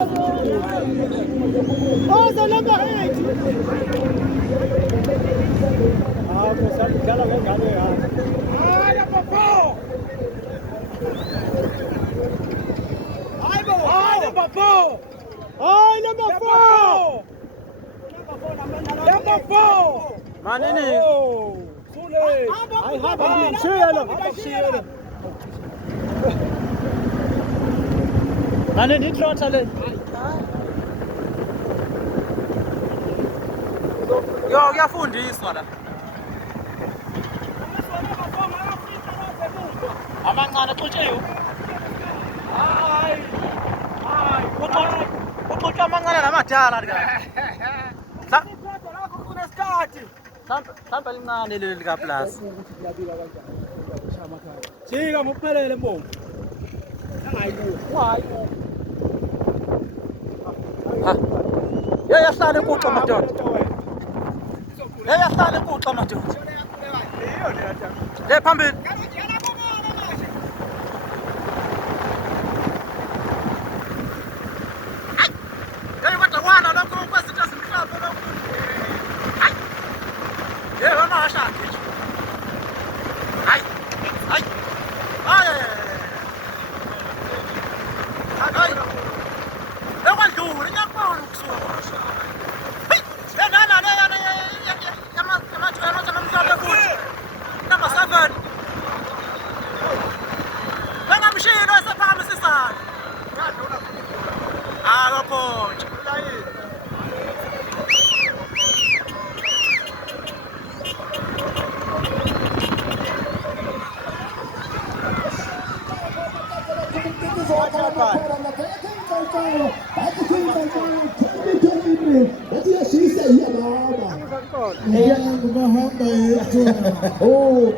Oh, the number 8. Number 4. Number 4. Oh, number 4. Number 4. Manini. Oh, Sule. I have a serial. Manini trotale. Yo, kuyafundiswa la. Amancane axotshiwe. Hayi. Uxotsha amancane namadala lika. Mhlawumbe lincane leli lika plus. Jika ngokuphelele mbongo. Hayi. Ha. Yahlala inkuxa madoda. Yahlala inkuxa madoda. Le phambili. Oh,